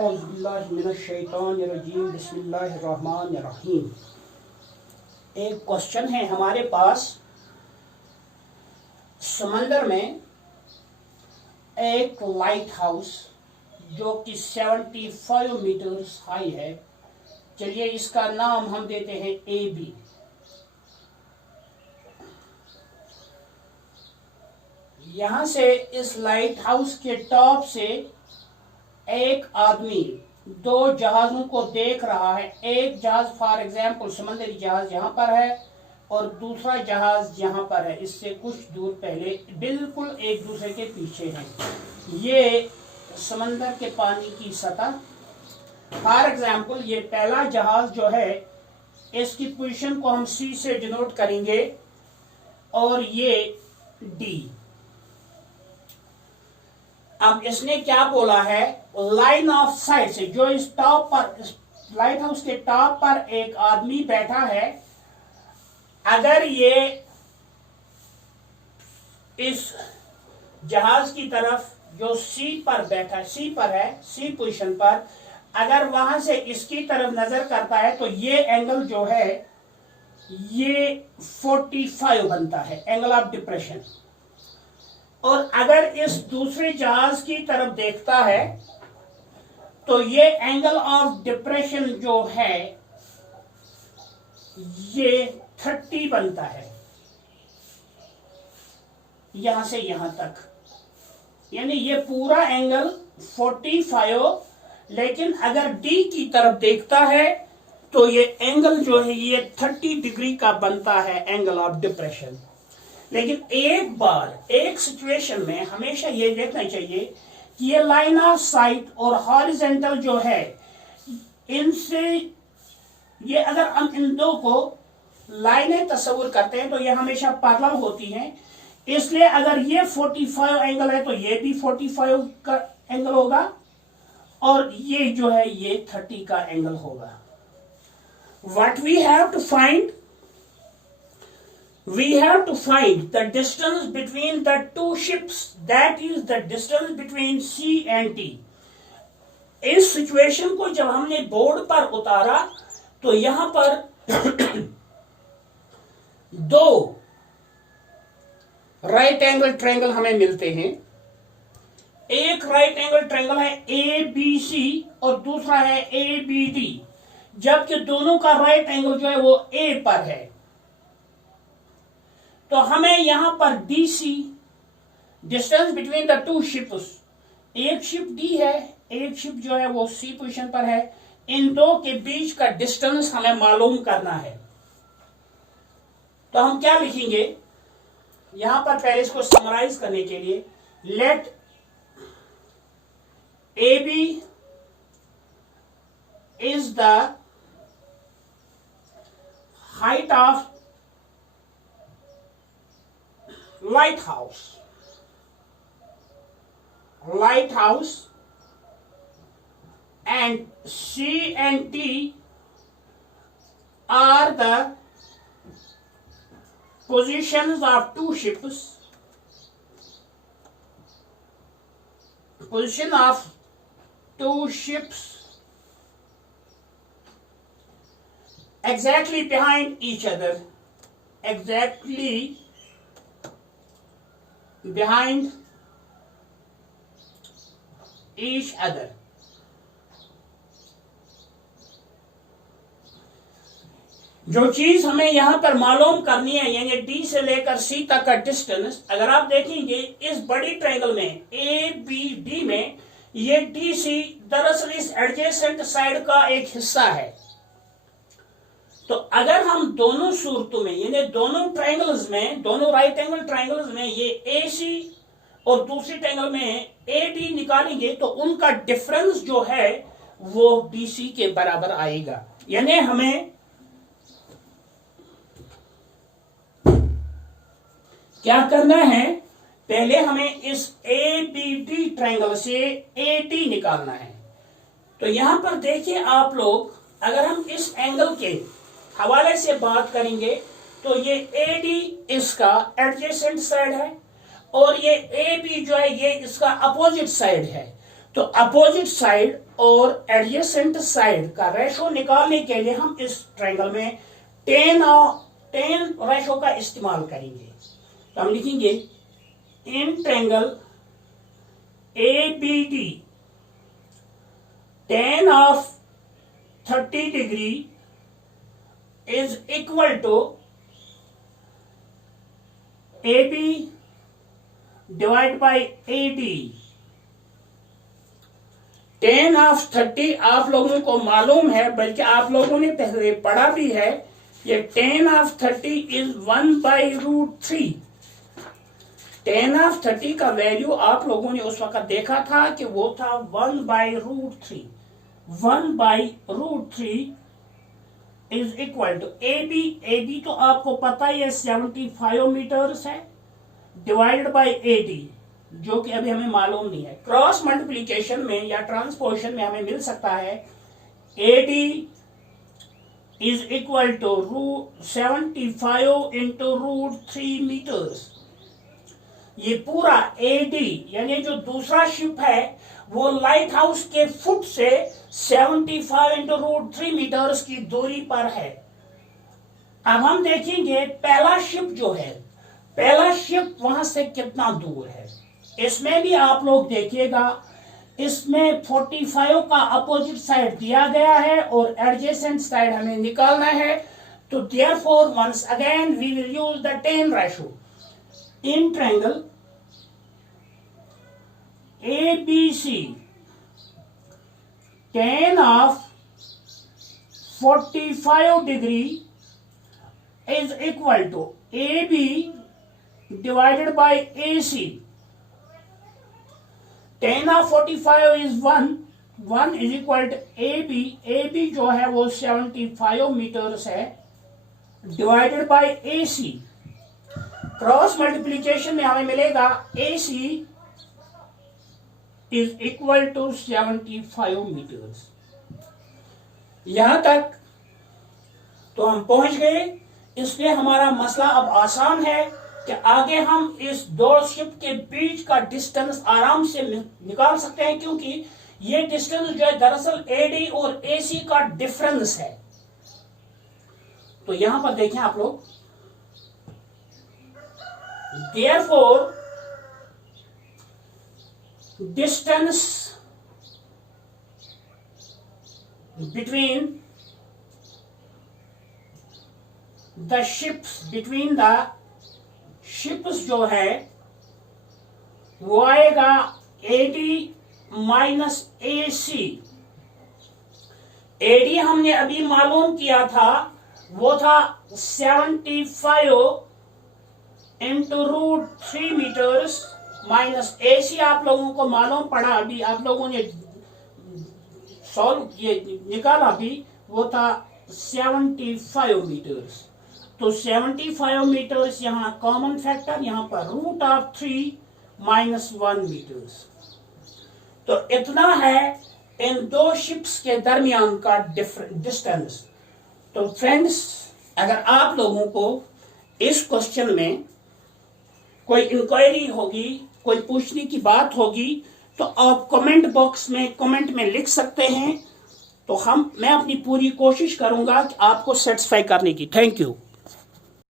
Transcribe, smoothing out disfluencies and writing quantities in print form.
औज़ुबिल्लाहिमिनश्शैतानिर्रजीम बिस्मिल्लाहिर्रहमानिर्रहीम। एक क्वेश्चन है हमारे पास। समंदर में एक लाइट हाउस जो कि 75 मीटर्स हाई है, चलिए इसका नाम हम देते हैं AB। यहां से इस लाइट हाउस के टॉप से एक आदमी दो जहाजों को देख रहा है। एक जहाज फॉर एग्जाम्पल समंदरी जहाज यहाँ पर है और दूसरा जहाज यहाँ पर है, इससे कुछ दूर पहले, बिल्कुल एक दूसरे के पीछे है। ये समंदर के पानी की सतह, फॉर एग्जाम्पल ये पहला जहाज जो है इसकी पोजीशन को हम C से डिनोट करेंगे और ये D। अब इसने क्या बोला है, लाइन ऑफ साइट से जो इस टॉप पर, लाइट हाउस के टॉप पर एक आदमी बैठा है, अगर ये इस जहाज की तरफ जो C पर बैठा है, C पर है, C पोजीशन पर, अगर वहां से इसकी तरफ नजर करता है तो ये एंगल जो है ये 45 बनता है, एंगल ऑफ डिप्रेशन। और अगर इस दूसरे जहाज की तरफ देखता है तो ये एंगल ऑफ डिप्रेशन जो है ये 30 बनता है, यहां से यहां तक, यानी ये पूरा एंगल 45। लेकिन अगर D की तरफ देखता है तो ये एंगल जो है ये 30 डिग्री का बनता है, एंगल ऑफ डिप्रेशन। लेकिन एक बार एक सिचुएशन में हमेशा ये देखना चाहिए कि ये लाइन ऑफ साइट और हॉरिजॉन्टल जो है, इनसे ये अगर हम इन दो को लाइनें तस्वीर करते हैं तो ये हमेशा पैरेलल होती हैं। इसलिए अगर ये 45 एंगल है तो ये भी 45 का एंगल होगा और ये जो है ये 30 का एंगल होगा। What we have to find, we have to find the distance between the two ships, that is the distance between C and D। इस सिचुएशन को जब हमने बोर्ड पर उतारा तो यहां पर दो राइट एंगल ट्रायंगल हमें मिलते हैं। एक राइट एंगल ट्रायंगल है ABC और दूसरा है ABD, जबकि दोनों का राइट एंगल जो है वो A पर है। तो हमें यहां पर DC, distance between the two ships, एक शिप D है, एक शिप जो है वो C पोजीशन पर है, इन दो के बीच का डिस्टेंस हमें मालूम करना है। तो हम क्या लिखेंगे यहां पर, पहले इसको समराइज करने के लिए, let AB is the height of lighthouse and C and D are the positions of two ships, position of two ships exactly behind each other, exactly behind each other। जो चीज हमें यहां पर मालूम करनी है, यानी D से लेकर C तक का डिस्टेंस, अगर आप देखेंगे इस बड़ी ट्रायंगल में ABD में ये DC दरअसल इस एडजेसेंट साइड का एक हिस्सा है। तो अगर हम दोनों सूरतों में, यानी दोनों ट्रायंगल्स में, दोनों राइट एंगल ट्रायंगल्स में ये AC और दूसरी ट्रायंगल में AD निकालेंगे तो उनका डिफरेंस जो है वो DC के बराबर आएगा। यानी हमें क्या करना है, पहले हमें इस ABD ट्रायंगल से AD निकालना है। तो यहां पर देखिए आप लोग, अगर हम इस एंगल के हवाले से बात करेंगे तो ये AD इसका एडजेसेंट साइड है और ये AB जो है ये इसका अपोजिट साइड है। तो अपोजिट साइड और एडजेसेंट साइड का रेशो निकालने के लिए हम इस ट्रायंगल में टेन रेशो का इस्तेमाल करेंगे। तो हम लिखेंगे in triangle ABD tan of 30 degree is equal to AB divided by AD। tan of 30 आप लोगों को मालूम है, बल्कि आप लोगों ने पहले पढ़ा भी है, ये tan of 30 is 1/√3। tan of 30 का वैल्यू आप लोगों ने उस वक्त देखा था कि वो था 1/√3। 1/√3 इज इक्वल टू AB तो आपको पता है 75 मीटर्स है, डिवाइडेड बाय AD जो कि अभी हमें मालूम नहीं है। क्रॉस मल्टीप्लीकेशन में या ट्रांसपोजिशन में हमें मिल सकता है AD is equal to 75 into √3 metres. ये पूरा AD यानी जो दूसरा शिप है वो लाइट हाउस के फुट से 75 इंटू √3 मीटर्स की दूरी पर है। अब हम देखेंगे पहला शिप जो है, पहला शिप वहां से कितना दूर है। इसमें भी आप लोग देखिएगा, इसमें 45 का अपोजिट साइड दिया गया है और एडजेसेंट साइड हमें निकालना है। तो therefore once again we will use the tan ratio in triangle ABC। tan of 45 degree is equal to AB divided by AC। tan of 45 is 1 is equal to AB जो है वो 75 metres है, divided by AC। Cross multiplication में हमें मिलेगा AC is equal to 75 metres. यहां तक तो हम पहुंच गए, इसलिए हमारा मसला अब आसान है कि आगे हम इस दो शिप के बीच का डिस्टेंस आराम से निकाल सकते हैं, क्योंकि ये डिस्टेंस जो है दरअसल AD और AC का डिफरेंस है। तो यहां पर देखें आप लोग, therefore distance between the ships जो है वो आएगा AD माइनस AC। AD हमने अभी मालूम किया था, वो था 75 इंटू √3 मीटर्स माइनस AC आप लोगों को मालूम पड़ा, अभी आप लोगों ने सॉल्व ये निकाला भी, वो था 75 मीटर्स। तो 75 मीटर्स यहाँ कॉमन फैक्टर, यहाँ पर √3 माइनस 1 मीटर्स। तो इतना है इन दो शिप्स के दरमियान का डिस्टेंस। तो फ्रेंड्स, अगर आप लोगों को इस क्वेश्चन में कोई इंक्वायरी होगी, कोई पूछने की बात होगी, तो आप कमेंट बॉक्स में कमेंट में लिख सकते हैं। तो मैं अपनी पूरी कोशिश करूंगा कि आपको सेटिस्फाई करने की। Thank you.